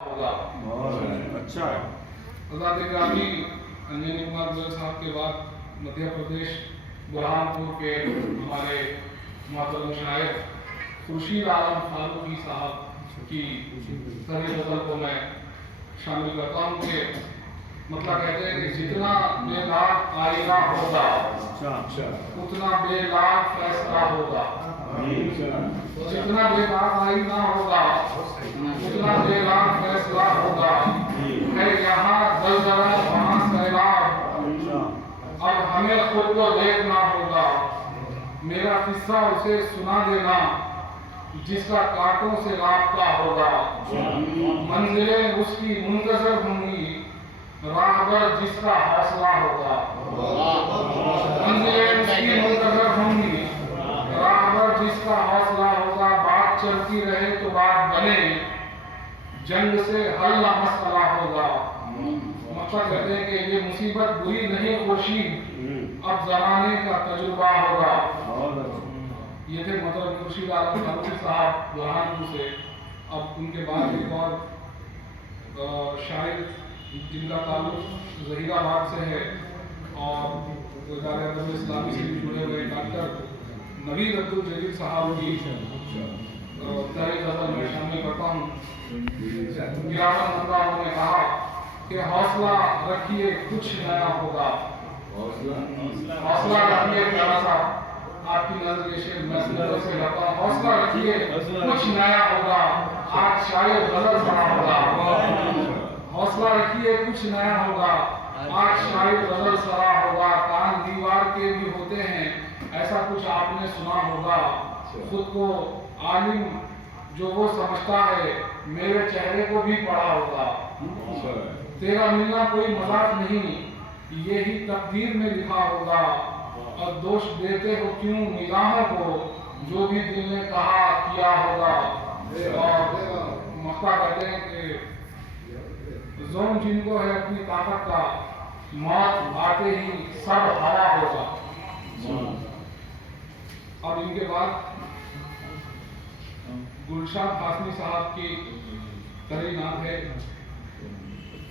ہوگا اچھا ہے. حضرات گرامی انجنی کمار گوئل صاحب کے بعد مدھیہ پردیش برہان پور کے ہمارے محترم شاعر خورشید عالم فاروقی صاحب کی سری غزل کو میں شامل کرتا ہوں کہ مطلب کہتے ہیں کہ جتنا بے لاگ آئینہ ہوگا اتنا بے لاگ فیصلہ ہوگا، جتنا بے لاگ آئینہ ہوگا اتنا بے لاگ فیصلہ ہوگا. ہے یہاں زلزلہ وہاں سیلاب، اب ہمیں خود کو دیکھنا ہوگا. میرا قصہ اسے سنا دینا جس کا کانٹوں سے رابطہ ہوگا. منزلیں اس کی منتظر ہوں گی، راہبر جس کا حوصلہ ہوگا. منزلیں اس کی منتظر ہوں گی، راہبر جس کا حوصلہ ہوگا. بات چلتی رہے تو بات بنے، جنگ سے حل نہ مسئلہ ہوگا. مقصد کہتے ہیں کہ یہ مصیبت بری نہیں خورشید، اب زمانے کا تجربہ ہوگا. یہ تھے محترم خورشید عالم فاروقی صاحب برہان پور سے. اب ان کے بعد ایک اور شاعر جن کا تعلق ظہیر آباد سے ہے اور ادارہ ادب اسلامی سے بھی جڑے ہوئے ڈاکٹر نوید عبدالجلیل صاحب کی تحریر غزل میں شامل کرتا ہوں. گراون نندا انہوں نے کہا کہ حوصلہ رکھیے کچھ نیا ہوگا. حوصلہ رکھیے پیارا صاحب، آپ کی نظر کے شعر میں نظر سے لگتا ہوں. حوصلہ رکھیے کچھ نیا ہوگا، آج شاید غزل سنا ہوگا. حوصلہ رکھیے کچھ نیا ہوگا، آج شاید غزل سنا ہوگا. کان دیوار کے بھی ہوتے ہیں، ایسا کچھ آپ نے سنا ہوگا. خود کو عالم جو وہ سمجھتا ہے، میرے چہرے کو بھی پڑھا ہوگا. تیرا ملنا کوئی مذاق نہیں، یہی تقدیر میں لکھا ہوگا. اور دوش دیتے ہو کیوں نگاہوں کو، جو بھی دل نے کہا کیا ہوگا. اور مختہ کہتے ہیں کہ زون جن کو ہے اپنی طاقت کا، موت آتے ہی سب ہوا ہوگا. اور ان کے بعد گلشاد قاسمی صاحب کی تحریر نعت ہے.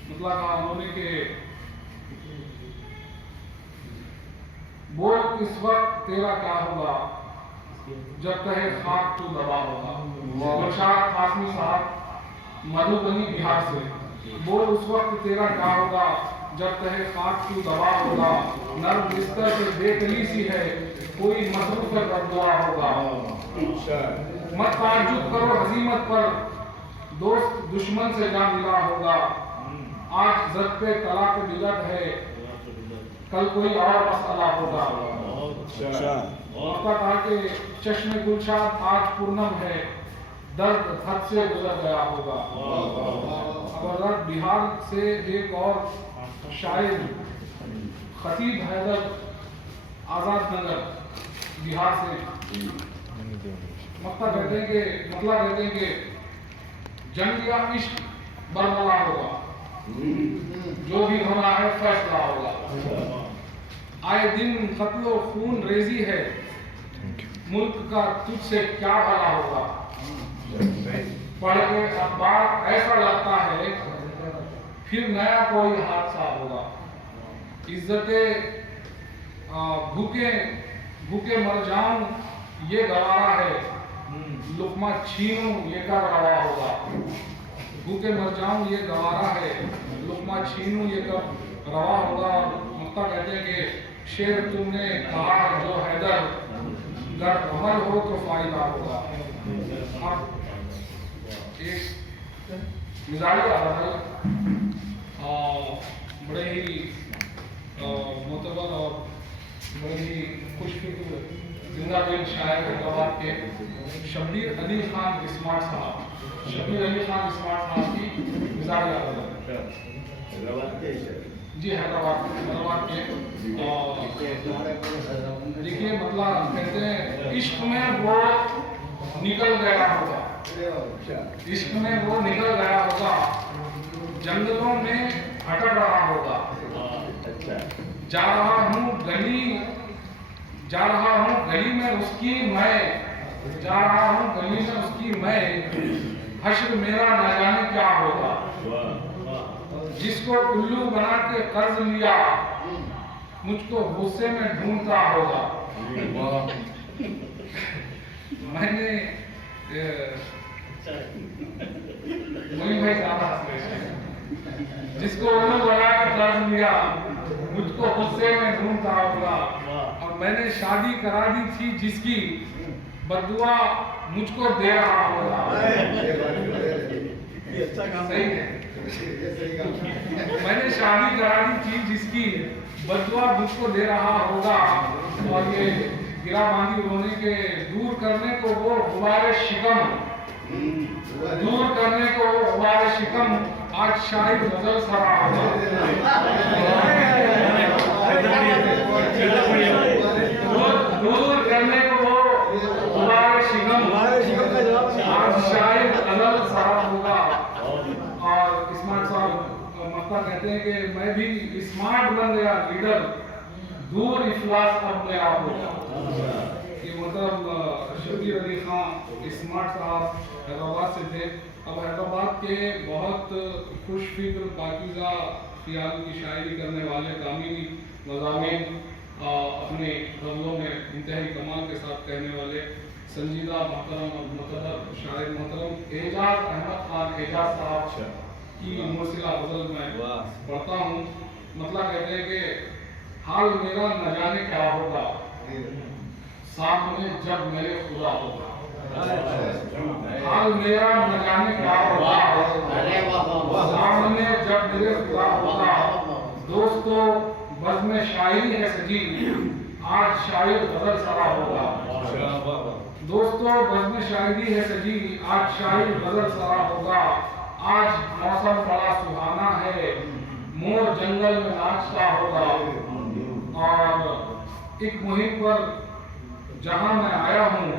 مطلب کہا انہوں نے کہ بول اس وقت تیرا کیا ہوگا، جب کہے خاک تو دبا ہوگا. گلشاد قاسمی صاحب مدھوبنی بہار سے. بول اس وقت تیرا کیا ہوگا، جب کہے خاک تو دبا ہوگا. نرم بستر سے بے کلی سی ہے، کوئی مصروف بد دعا ہوگا. مت تعجب کرو ہزیمت پر، دوست دشمن سے جا ملا ہوگا. آج زد پہ طلاق بلد ہے، کل کوئی اور مسئلہ ہوگا. وقت کہا کہ چشم گلشاد آج پورنم ہے، درد حد سے گزر گیا ہوگا. اب بہار سے ایک اور شاعر خطیب حیدر آزاد نگر بہار سے مطلب کہتے ہیں کہ جنگ یا عشق برملا ہوگا، جو بھی ہونا ہے فیصلہ ہوگا. آئے دن قتل و خون ریزی ہے، ملک کا تجھ سے کیا بھلا ہوگا. پڑھ کے اخبار ایسا لگتا ہے پھر نیا کوئی حادثہ ہوگا. عزت بھوکے مر جاؤں یہ گوارا ہے، لقمہ چھینوں یہ کب روا ہوگا. بھوکے مر جاؤں یہ گوارا ہے، لقمہ چھینوں یہ کب روا ہوگا. اور مختہ کہتے ہیں کہ شعر تم نے کہا جو حیدر، گر عمل ہو تو فائدہ ہوگا. اب ایک مزاجی آدھائی بڑے ہی معتبر اور بڑے ہی خوش فکر زندہ دل شاعر حیدرآباد کے شبیر علی خان اسمارٹ صاحب، شبیر علی خان اسمارٹ صاحب کی مزاجی آدھائی. جی حیدرآباد کے. دیکھیے مطلب کہتے ہیں عشق میں وہ نکل گیا ہوگا، عشق میں وہ نکل گیا ہوگا، جنگلوں میں بھٹک رہا ہوگا. جا رہا ہوں گلی میں اس کی میں، جا رہا ہوں گلی میں اس کی میں. حشر میرا نہ جانے کیا ہوگا، جس کو الو بنا کے قرض لیا مجھ کو غصے میں ڈھونڈتا ہوگا۔ میں نے وہی بھائی زیادہ ہنس رہے ہیں۔ جس کو الو بنا کے قرض لیا مجھ کو غصے میں ڈھونڈتا ہوگا، اور میں نے شادی کرا دی تھی جس کی بددعا مجھ کو دے رہا ہوگا۔ صحیح ہے، میں نے شادی کرا دی تھی جس کی بددعا مجھ کو دے رہا ہوگا، اور یہ گرا باندھی رونے کے دور کرنے کو وہ غبار شکم، دور کرنے کو وہ غبار شکم آج شاید غزل سرا ہوگا۔ دور کرنے کو وہ غبار شکم آج شاید غزل سرا ہوگا۔ اور اسمارٹ صاحب مکہ کہتے ہیں کہ میں بھی اسمارٹ بن گیا لیڈر، دور افلاس اب میرا ہوگا۔ یہ مطلب شبیر علی خان اسمارٹ صاحب حیدرآباد سے تھے۔ اب حیدرآباد کے بہت خوش فکر پاکیزہ خیال کی شاعری کرنے والے کامل مضامین اپنے غزلوں میں انتہائی کمال کے ساتھ کہنے والے سنجیدہ محترم اور مقدر شاعر محترم اعجاز احمد خان اعجاز صاحب کی مرسلہ غزل میں پڑھتا ہوں۔ مطلب کہتے ہیں کہ حال میرا نہ جانے کیا ہوگا، سامنے جب میرے خدا ہوگا۔ حال میرا نہ جانے کیا ہوگا، سامنے جب میرے خدا ہوگا۔ دوستو بزم شاعری ہے سجی، آج شاید غزل سرا ہوگا۔ دوستو بزم شاعری ہے سجی، آج شاید غزل سرا ہوگا۔ آج موسم بڑا سہانا ہے، مور جنگل میں ناچتا ہوگا۔ اور ایک مہم پر جہاں میں آیا ہوں،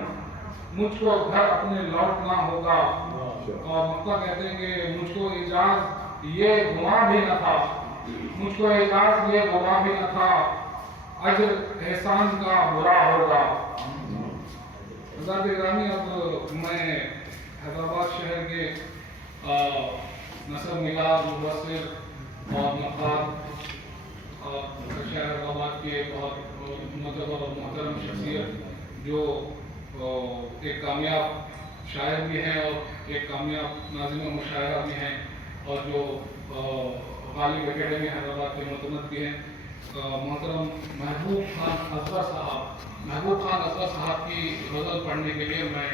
مجھ کو گھر اپنے لوٹنا ہوگا۔ اور مکہ کہتے ہیں کہ مجھ کو اعجاز یہ گناہ بھی نہ تھا، مجھ کو اعجاز یہ گناہ بھی نہ تھا، اجر احسان کا برا ہوگا۔ حضرات گرامی، اب میں حیدرآباد شہر کے نصب نگار مبصر اور نقاد شہر حیدرآباد کے بہت معتبر اور محترم شخصیت جو ایک کامیاب شاعر بھی ہیں اور ایک کامیاب ناظم و مشاعرہ بھی ہیں، اور جو غالب اکیڈمی حیدرآباد کے معتمد بھی ہیں، محترم محبوب خان اصغر صاحب کی غزل پڑھنے کے لیے میں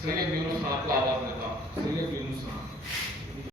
سید یونس صاحب کو آواز دیتا ہوں۔ سید یونس صاحب۔